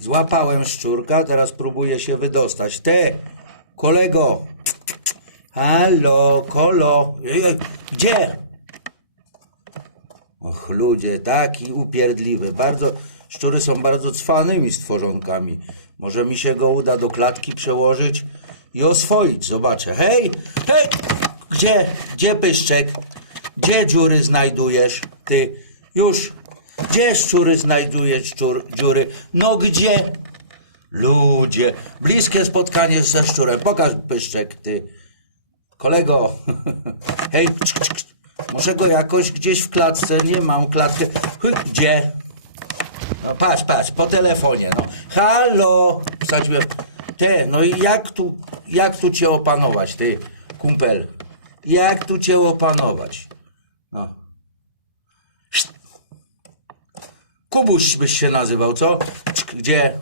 Złapałem szczurka, teraz próbuję się wydostać. Te, kolego! Halo, kolo! Ej, ej, Gdzie? Och, ludzie, taki upierdliwy. Bardzo, szczury są bardzo cwanymi stworzonkami. Może mi się go uda do klatki przełożyć i oswoić. Zobaczę. Hej, hej! Gdzie, gdzie pyszczek? Gdzie dziury znajdujesz? Ty, już. Gdzie szczury znajdujesz, szczur, dziury? No gdzie? Ludzie, bliskie spotkanie ze szczurem. Pokaż pyszczek, ty. Kolego, hej, cz, cz, cz. może go jakoś gdzieś w klatce, nie mam klatkę. Gdzie? No patrz, patrz, po telefonie, no. Halo! Wsadziłem. Ty, no i jak tu, jak tu cię opanować, ty, kumpel? Jak tu cię opanować? No. Szt. Kubuś byś się nazywał, co? Gdzie?